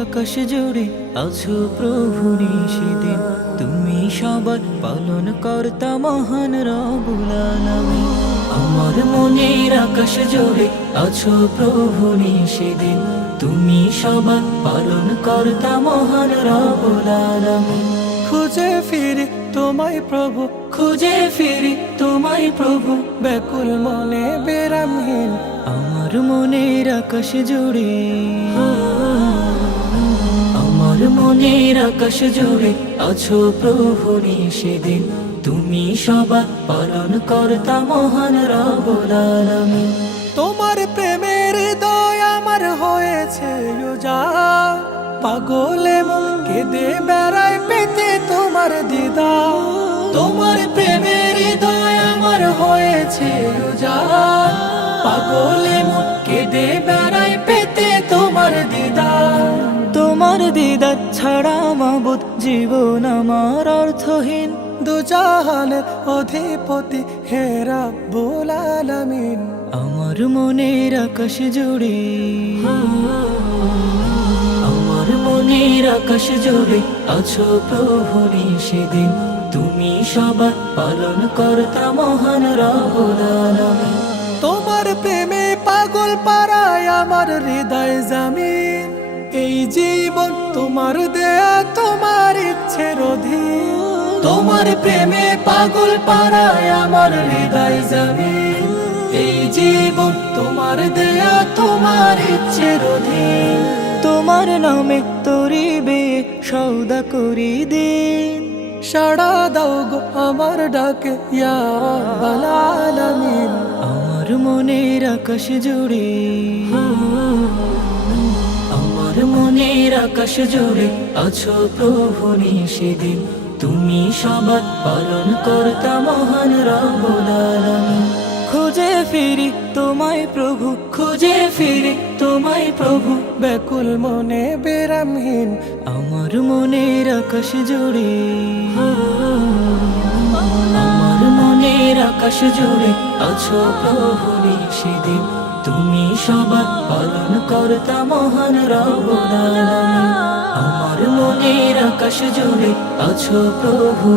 আকাশ জুড়ে আছো প্রভু সেদিন তুমি সবার পালন কর্তা মহান রব্বুল আলামিন। আমার মনের আকাশ জুড়ে আছো প্রভু সেদিন তুমি সবার পালন কর্তা মহান রব্বুল আলামিন। খুঁজে ফিরি তোমায় প্রভু, খুঁজে ফিরি তোমায় প্রভু, ব্যাকুল মনে বিরামহীন আমার মনের আকাশ জুড়ে। আমার মনের আকাশ জুড়ে আছো প্রভু সেদিন তুমি সবার পালন কর্তা মহান রব্বুল আলামিন। তোমার প্রেমের হৃদয় আমার হয়েছে উজাড়, পাগলে মন কেঁদে বেড়ায় পেতে তোমার দিদার। তোমার প্রেমের হৃদয় আমার হয়েছে উজাড়, পাগলে মন কেঁদে বেড়ায় পেতে তোমার দিদার। তোমার দিদার ছাড়া মাবুদ জীবন আমার অর্থহীন, দুজাহানের অধিপতি হে রাব্বুল আলামিন। আমার মনের আকাশ জুড়ে, আমার মনের আকাশ জুড়ে আছো প্রভু সেদিন তুমি সবার পালন কর্তা মহান রব্বুল আলামিন। তোমার প্রেমে পাগল পারায় আমার হৃদয় জামিন, এই জীবন তোমার দেয়া তোমার ইচ্ছের অধীন। তোমার প্রেমে পাগল পারায় আমার হৃদয় জামিন, এই জীবন তোমার দেয়া তোমার ইচ্ছের অধীন। তোমার নামে তরিবে সওদা করি দিন, সাড়া দাও গো আমার ডাকে ইয়া রাব্বাল আলামিন। আমার মনের আকাশ জুড়ে, আমার মনের আকাশ জুড়ে আছো প্রভু সেদিন তুমি সবার পালন কর্তা মহান রব্বুল আলামিন। খুঁজে ফিরি তোমায় প্রভু, খুঁজে ফিরি তোমায় প্রভু, ব্যাকুল মনে বিরামহীন আমার মনের আকাশ জুড়ে। আমার মনের আকাশ জুড়ে আছো প্রভু সেদিন তুমি সবার পালন কর্তা মহান রব্বুল আলামিন। আমার মনের আকাশ জুড়ে আছো প্রভু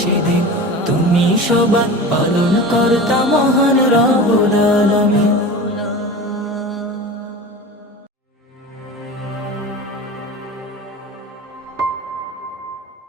সেদিন তুমি সবার পালন কর্তা মহান রব্বুল আলামিন।